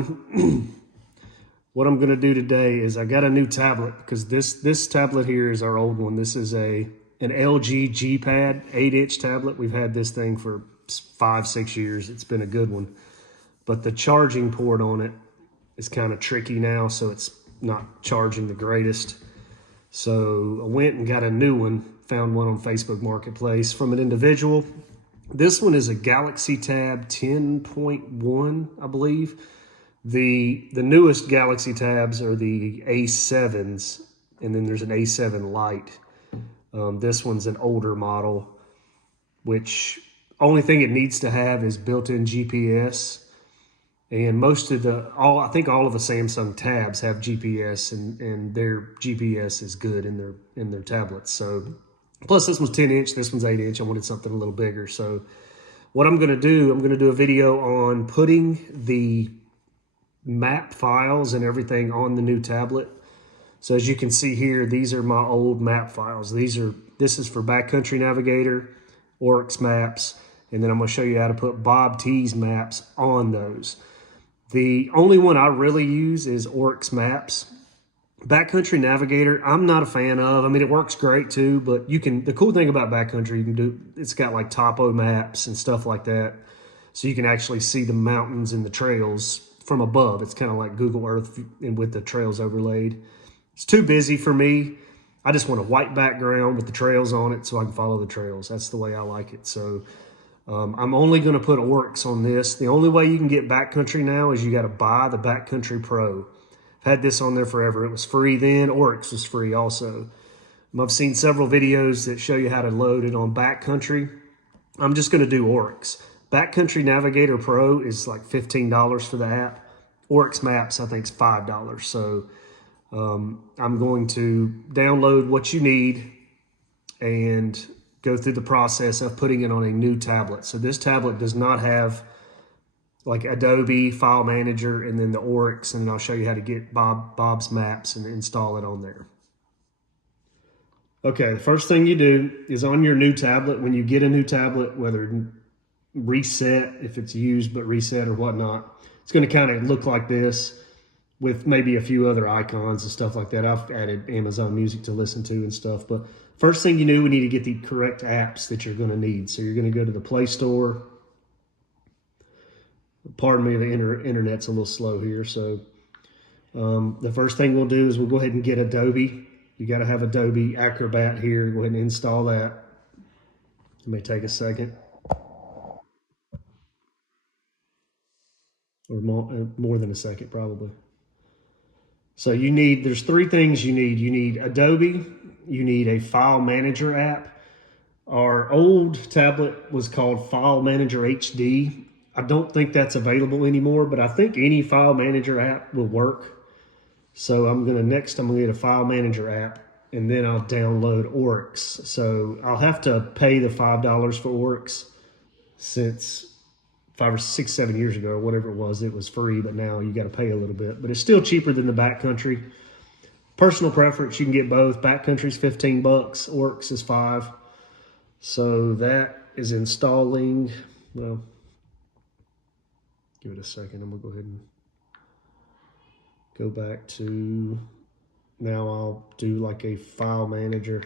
everyone. What I'm going to do today is I got a new tablet because this tablet here is our old one. This is an LG G-Pad 8-inch tablet. We've had this thing for 5-6 years. It's been a good one. But the charging port on it is kind of tricky now, so it's not charging the greatest. So I went and got a new one, found one on Facebook Marketplace from an individual. This one is a Galaxy Tab 10.1, I believe. The newest Galaxy Tabs are the A7s, and then there's an A7 Lite. This one's an older model, which only thing it needs to have is built-in GPS. And most of I think all of the Samsung tabs have GPS, and their GPS is good in their tablets. So, plus this one's 10-inch, this one's 8-inch. I wanted something a little bigger. So, what I'm going to do a video on putting the map files and everything on the new tablet. So as you can see here, these are my old map files. This is for Backcountry Navigator, Oryx maps, and then I'm going to show you how to put BOBT's maps on those. The only one I really use is Oryx Maps. Backcountry Navigator, I'm not a fan of. I mean, it works great too, but the cool thing about Backcountry, it's got like topo maps and stuff like that. So you can actually see the mountains and the trails from above. It's kind of like Google Earth and with the trails overlaid. It's too busy for me. I just want a white background with the trails on it so I can follow the trails. That's the way I like it. So I'm only going to put Oryx on this. The only way you can get Backcountry now is you got to buy the Backcountry Pro. I've had this on there forever. It was free then. Oryx was free also. I've seen several videos that show you how to load it on Backcountry. I'm just going to do Oryx. Backcountry Navigator Pro is like $15 for the app. Oryx Maps, I think, is $5. So I'm going to download what you need and go through the process of putting it on a new tablet. So this tablet does not have like Adobe File Manager and then the Oryx, and then I'll show you how to get Bob's Maps and install it on there. Okay, the first thing you do is on your new tablet, when you get a new tablet, whether reset, if it's used but reset or whatnot, it's going to kind of look like this with maybe a few other icons and stuff like that. I've added Amazon Music to listen to and stuff. But first thing you do, we need to get the correct apps that you're going to need. So you're going to go to the Play Store. Pardon me, the internet's a little slow here. So the first thing we'll do is we'll go ahead and get Adobe. You got to have Adobe Acrobat here. Go ahead and install that. It may take a second. Or more than a second, probably. So there's three things you need. You need Adobe, you need a file manager app. Our old tablet was called File Manager HD. I don't think that's available anymore, but I think any file manager app will work. So I'm gonna get a file manager app, and then I'll download Oryx. So I'll have to pay the $5 for Oryx, since 5 or 6, 7 years ago, or whatever it was free, but now you got to pay a little bit. But it's still cheaper than the Backcountry. Personal preference, you can get both. Backcountry's $15, Oryx is $5. So that is installing. Well, give it a second. I'm gonna go ahead and go back to. Now I'll do like a file manager.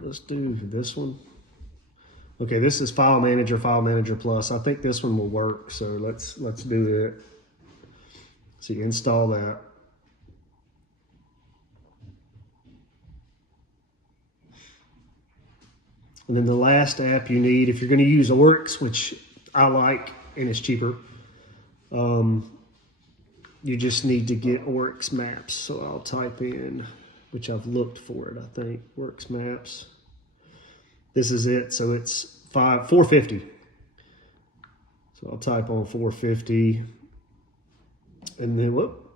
Let's do this one. Okay, this is File Manager Plus. I think this one will work, so let's do it. So you install that. And then the last app you need, if you're going to use Oryx, which I like and it's cheaper, you just need to get Oryx Maps. So I'll type in, which I've looked for it, I think, Oryx Maps. This is it, so it's $450. So I'll type on 450, and then whoop,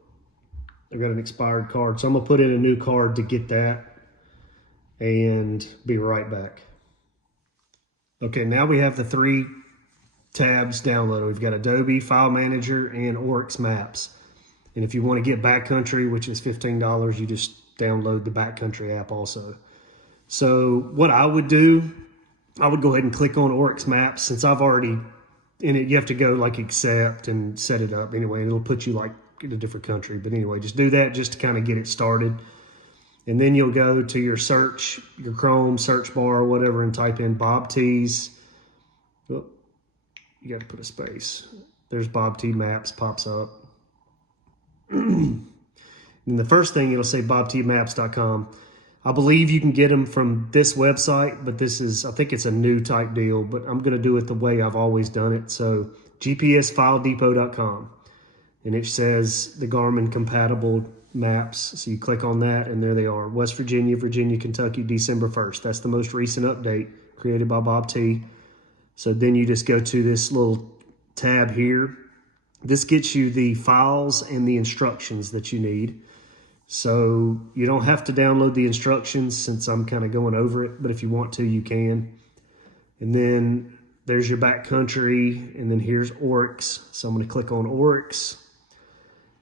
I got an expired card. So I'm gonna put in a new card to get that and be right back. Okay, now we have the three tabs downloaded. We've got Adobe, File Manager, and Oryx Maps. And if you want to get Backcountry, which is $15, you just download the Backcountry app also. So what I would do I would go ahead and click on Oryx Maps since I've already in it. You have to go like accept and set it up anyway, and it'll put you like in a different country. But anyway, just do that just to kind of get it started. And then you'll go to your search, your Chrome search bar or whatever, and type in BOBTs. Oh, you got to put a space. There's BOBT Maps pops up. And the first thing it'll say BOBTmaps.com. I believe you can get them from this website, but this is, I think it's a new type deal, but I'm going to do it the way I've always done it. So GPSFileDepot.com, and it says the Garmin compatible maps. So you click on that, and there they are. West Virginia, Virginia, Kentucky, December 1st. That's the most recent update created by BOBT. So then you just go to this little tab here. This gets you the files and the instructions that you need. So you don't have to download the instructions since I'm kind of going over it, but if you want to, you can. And then there's your backcountry, and then here's Oryx. So I'm going to click on Oryx.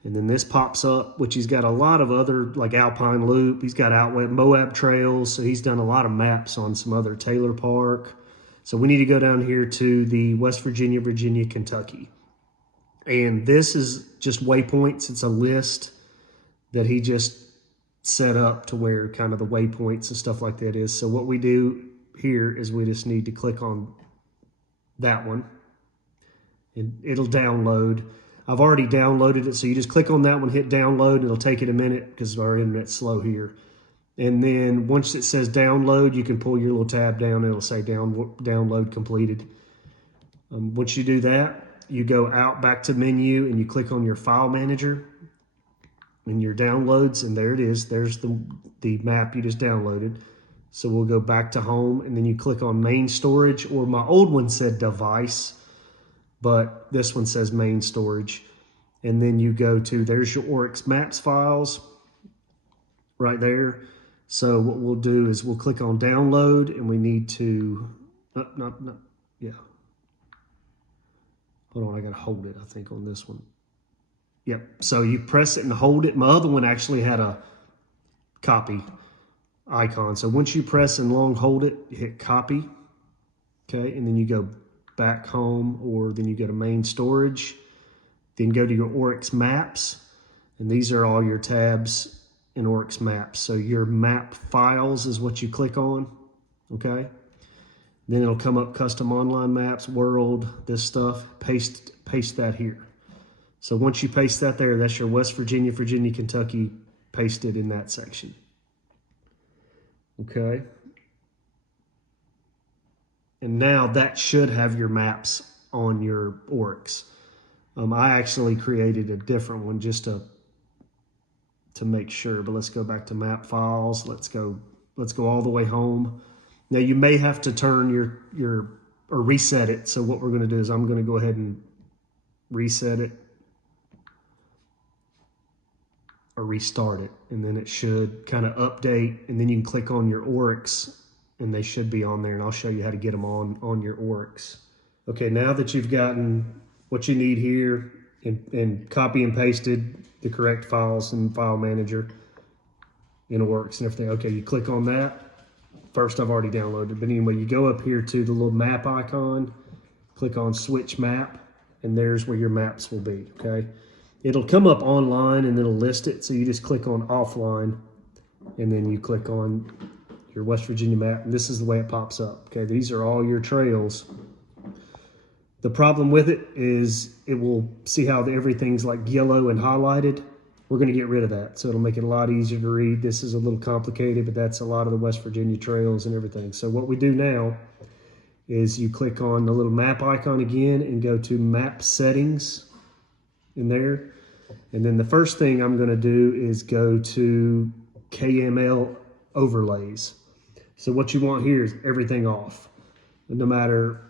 And then this pops up, which he's got a lot of other, like Alpine Loop. He's got Outwet Moab Trails. So he's done a lot of maps on some other Taylor Park. So we need to go down here to the West Virginia, Virginia, Kentucky. And this is just waypoints. It's a list that he just set up to where kind of the waypoints and stuff like that is. So what we do here is we just need to click on that one, and it'll download. I've already downloaded it, so you just click on that one, hit download, and it'll take it a minute because our internet's slow here. And then once it says download, you can pull your little tab down. It'll say download completed. Once you do that, you go out back to menu, and you click on your file manager and your downloads, and there it is. There's the map you just downloaded. So we'll go back to home, and then you click on main storage, or my old one said device, but this one says main storage. And then you go to, there's your Oryx Maps files right there. So what we'll do is we'll click on download, and we need to, yeah. Hold on, I gotta hold it, I think, on this one. Yep, so you press it and hold it. My other one actually had a copy icon. So once you press and long hold it, you hit copy, okay? And then you go back home, or then you go to main storage, then go to your Oryx Maps, and these are all your tabs in Oryx Maps. So your map files is what you click on, okay? Then it'll come up custom online maps, world, this stuff, paste that here. So once you paste that there, that's your West Virginia, Virginia, Kentucky pasted in that section. Okay. And now that should have your maps on your Oryx. I actually created a different one just to make sure, but let's go back to map files. Let's go all the way home. Now you may have to turn or reset it. So what we're going to do is I'm going to go ahead and reset it, or restart it, and then it should kind of update, and then you can click on your Oryx and they should be on there, and I'll show you how to get them on your Oryx. Okay, now that you've gotten what you need here and copy and pasted the correct files in File Manager in Oryx and everything, okay, you click on that. First, I've already downloaded, but anyway, you go up here to the little map icon, click on Switch Map, and there's where your maps will be, okay? It'll come up online and it'll list it. So you just click on offline, and then you click on your West Virginia map, and this is the way it pops up. Okay, these are all your trails. The problem with it is it will see how everything's like yellow and highlighted. We're going to get rid of that. So it'll make it a lot easier to read. This is a little complicated, but that's a lot of the West Virginia trails and everything. So what we do now is you click on the little map icon again and go to map settings in there. And then the first thing I'm going to do is go to KML overlays. So what you want here is everything off. No matter,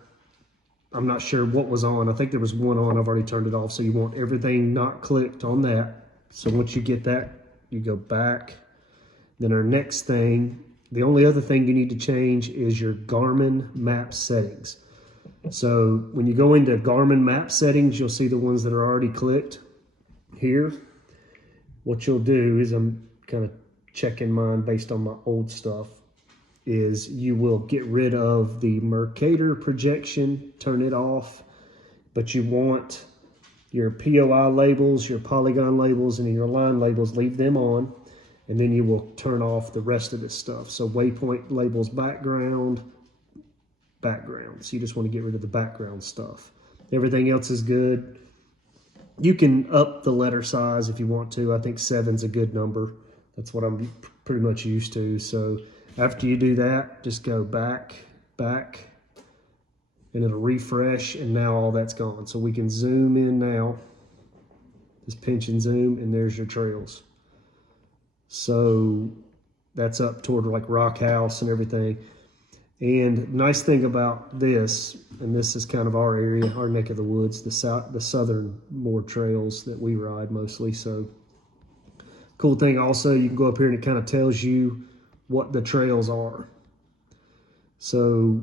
I'm not sure what was on. I think there was one on. I've already turned it off. So you want everything not clicked on that. So once you get that, you go back. Then our next thing, the only other thing you need to change is your Garmin map settings. So when you go into Garmin map settings, you'll see the ones that are already clicked here. What you'll do is, I'm kind of checking mine based on my old stuff. is you will get rid of the Mercator projection, turn it off, but you want your POI labels, your polygon labels, and your line labels, leave them on, and then you will turn off the rest of this stuff. So waypoint labels background. So you just want to get rid of the background stuff. Everything else is good. You can up the letter size if you want to. I think 7's a good number. That's what I'm pretty much used to. So after you do that, just go back, and it'll refresh, and now all that's gone. So we can zoom in now. Just pinch and zoom, and there's your trails. So that's up toward like Rock House and everything. And nice thing about this, and this is kind of our area, our neck of the woods, the southern more trails that we ride mostly. So cool thing also, you can go up here and it kind of tells you what the trails are. So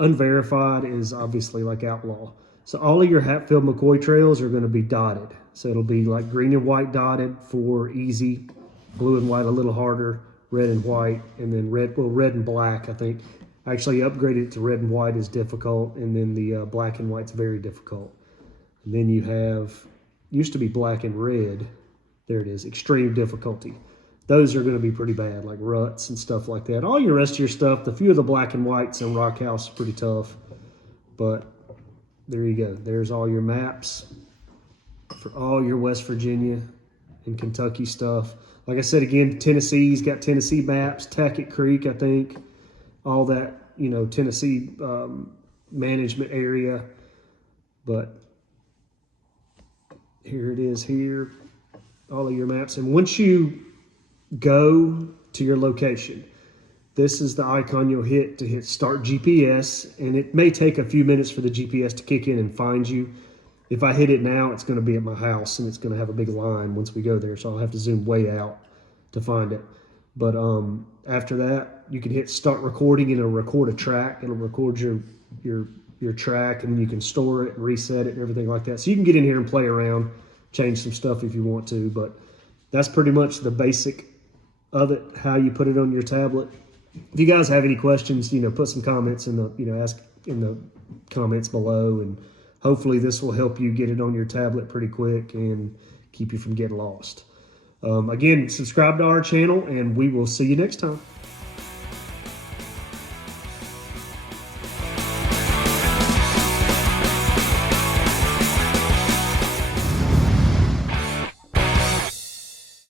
unverified is obviously like outlaw. So all of your Hatfield McCoy trails are going to be dotted. So it'll be like green and white dotted for easy, blue and white a little harder, red and white, and then red and black, I think. Actually upgraded it to red and white is difficult, and then the black and white's very difficult. And then you have, used to be black and red, there it is, extreme difficulty. Those are going to be pretty bad, like ruts and stuff like that. All your rest of your stuff, the few of the black and whites in Rock House is pretty tough, but there you go. There's all your maps for all your West Virginia and Kentucky stuff. Like I said, again, Tennessee's got Tennessee maps, Tackett Creek, I think, all that, you know, Tennessee management area. But here it is here, all of your maps. And once you go to your location, this is the icon you'll hit to hit start GPS, and it may take a few minutes for the GPS to kick in and find you. If I hit it now, it's going to be at my house, and it's going to have a big line once we go there, so I'll have to zoom way out to find it. But after that, you can hit start recording, and it'll record a track. It'll record your track, and then you can store it and reset it and everything like that. So you can get in here and play around, change some stuff if you want to, but that's pretty much the basic of it, how you put it on your tablet. If you guys have any questions, you know, put some comments in the, you know, ask in the comments below, and hopefully this will help you get it on your tablet pretty quick and keep you from getting lost. Again, subscribe to our channel, and we will see you next time.